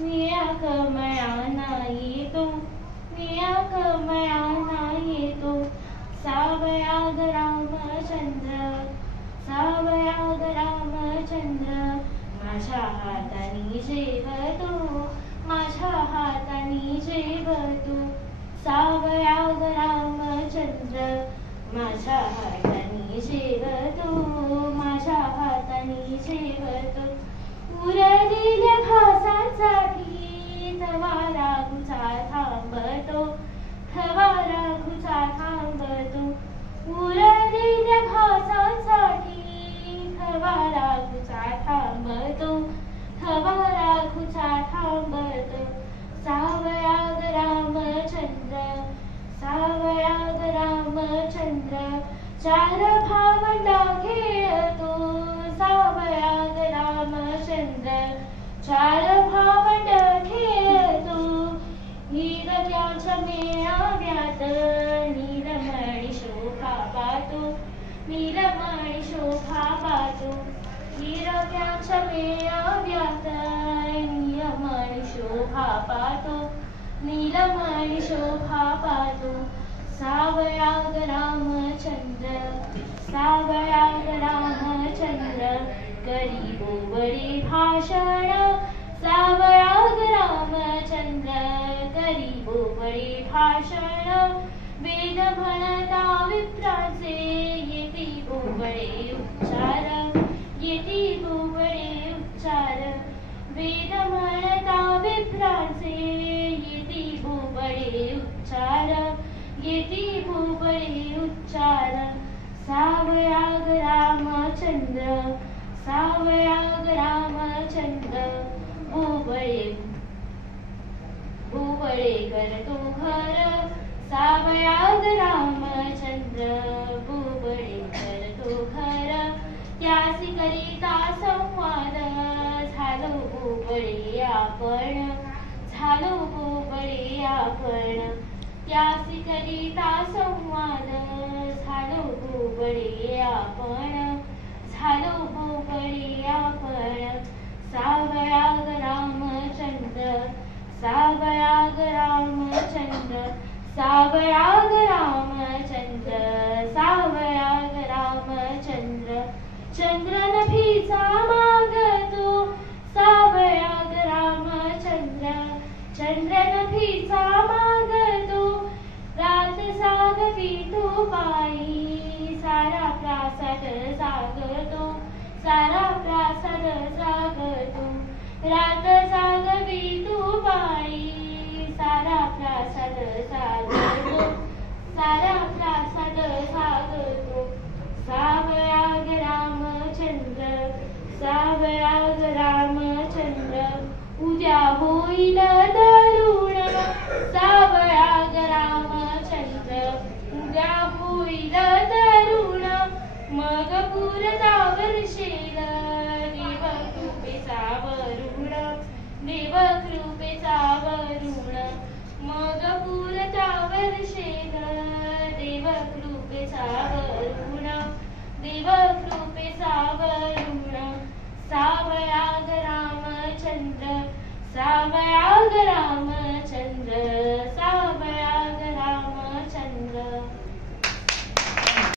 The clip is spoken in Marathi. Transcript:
निळ्या कमळाना येतो, निळ्या कमळाना येतो, सावळा ग रामचंद्र, सावळा ग रामचंद्र. माझ्या हातानी जेवतो, माझ्या हातानी जेवतो, सावळा ग रामचंद्र. माझ्या हातानी जेवतो, माझ्या हातानी जेवतो. उरलेल्या घासांसाठी थवा राघूचा थांबतो, थवा राघूचा थांबतो. उरलेल्या घासांसाठी थवा राघूचा थांबतो, थवा राघूचा थांबतो. सावळा ग रामचंद्र, सावळा ग रामचंद्र. चार भावंडा खेळतो, सावळा ग रामचंद्र. चार भावंड खेळतो, हिरव्याच्या मेळाव्यात नीलमणी शोभा पाहतो, नीलमणी शोभा पाहतो. हिरव्याच्या मेळाव्यात नीलमणी शोभा पाहतो, नीलमणी शोभा पाहतो. सावळा ग रामचंद्र, सावळा ग रामचंद्र. करी बोबडे भाषण, सावळा ग रामचंद्र. करी बोबडे भाषण, वेद म्हणता विप्राचे येती बोबडे उच्चार, येती बोबडे उच्चार. वेद म्हणता विप्राचे येती बोबडे उच्चार, येती बोबडे उच्चार. सावळा ग रामचंद्र, सावळा ग रामचंद्र. बोबडे बोबडे करतो घर, सावळा ग रामचंद्र. बोबडे करतो घर, त्यासी करिता संवाद. झालो बोबडे आपण, झालो बोबडे आपण. त्यासी करिता संवाद. झालो बोबडे आपण, झालो बोबडे आपण. सावळा ग रामचंद्र, सावळा ग रामचंद्र. सावळा ग रामचंद्र, सावळा ग रामचंद्र. चंद्र नभीचा मागतो, सावळा ग रामचंद्र. चंद्र नभीचा मागतो, रात जागवी तो पायी. सारा प्रासाद जागतो, सारा प्रासाद जागतो. रात जागवी तो पायी, सारा प्रासाद जागतो, सारा प्रासाद जागतो. सावळा ग रामचंद्र, सावळा ग रामचंद्र. उद्या होईल दारुण, सावळा